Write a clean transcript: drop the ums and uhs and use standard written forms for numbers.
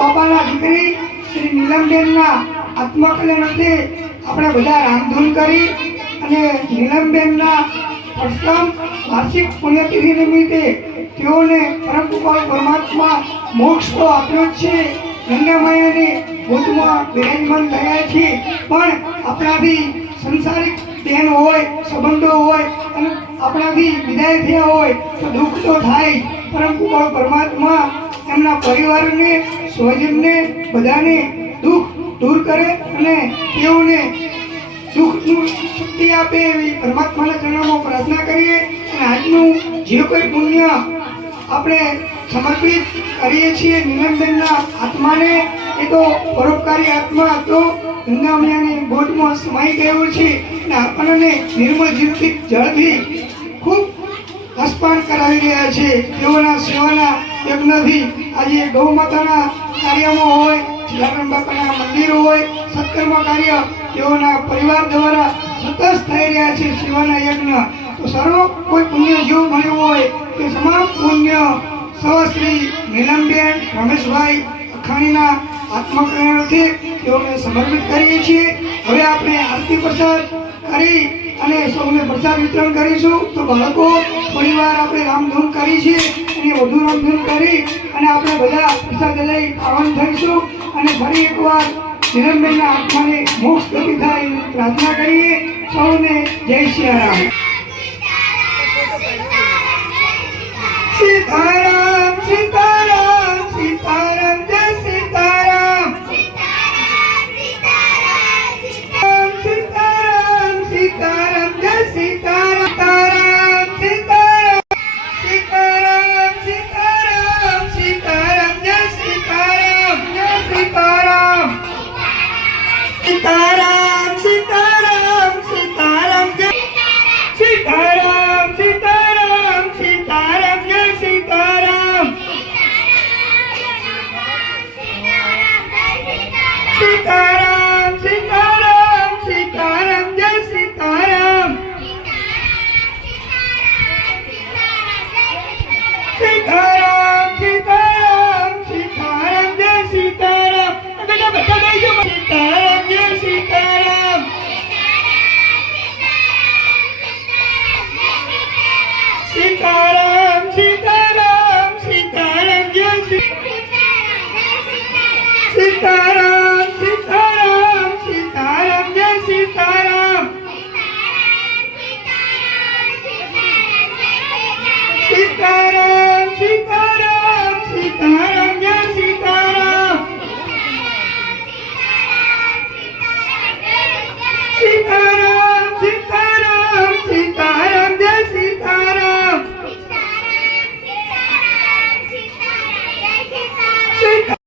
બાપાના દીકરી શ્રી નીલમબેનના આત્મકલ્યાણ અર્થે આપણે બધા રામધૂન કરી અને નીલમબેનના પ્રથમ વાર્ષિક પુણ્યતિથિ નિમિત્તે તેઓને પરમ કૃપાળુ પરમાત્મા મોક્ષ તો આપ્યો જ છે, ગંગા માયાની ગોદમાં બિરાજમાન થયા છે, પણ આપણાથી સંસારિક બહેન હોય, સંબંધો હોય અને આપણાથી વિદાય થયા હોય તો દુઃખ તો થાય. પરમ કૃપાળુ પરમાત્મા એમના પરિવારને, સ્વજનને બધાને દુઃખ દૂર કરે અને તેઓને દુઃખનું શક્તિ આપે એવી પરમાત્માના ચરણોમાં પ્રાર્થના કરીએ. અને આજનું જે કોઈ પુણ્ય આપણે સમર્પિત કરીએ છીએ નીલમબેનના આત્માને, એ તો પરોપકારી આત્મા હતો, ગંગા મૈયાની ગોદમાં સમાઈ ગયો છે અને આપણને નિર્મળ જીવથી જળથી ખૂબ અસ્પાન કરાવી રહ્યા છે. તેઓના સેવાના યજ્ઞથી આજે ગૌ માતાના કાર્યમાં હોય, જલારામ બાપાના મંદિરો હોય, સત્કર્મ કાર્ય તેઓના પરિવાર દ્વારા સતત થઈ રહ્યા છે સેવાના યજ્ઞ. તો સર્વ કોઈ પુણ્ય જેવું મળ્યું હોય તે તમામ પુણ્ય શ્રી નીલમબેન રમેશભાઈ અખાણીના આત્મકલ્યાણથી તેઓને સમર્પિત કરીએ છીએ. હવે આપણે આરતી પ્રસાદ કરી અને સૌને પ્રસાદ વિતરણ કરીશું. તો બાળકો થોડી વાર આપણે રામધૂન કરી છે અને વધુ રામધૂન કરી અને આપણે બધા પ્રસાદ લઈ પાવન થઈશું અને ફરી એકવાર નીલમબેનના આત્માને મોક્ષ ગતિ થાય એવી પ્રાર્થના કરીએ. સૌને જય સિયારામ. સીતારામ સીતારામ સીતારામ જય સીતારામ. સીતારામ સીતારામ સીતારામ જય સીતારામ. સીતારામ સીતારામ સીતારામ સીતારામ જય સીતારામ. જય સીતારામ. સીતારામ સીતારામ સીતારામ જય સીતારામ. સીતારામ સીતારામ જય સીતારામ. સીતારામ સીતારામ સીતારામ જય સીતારામ. સીતારામ સીતારામ સીતારામ જય સીતારામ. બેટા બધા ગઈ ગયો. સીતારામ જય સીતારામ. સીતારામ સીતારામ સીતારામ જય સીતારામ. સીતારામ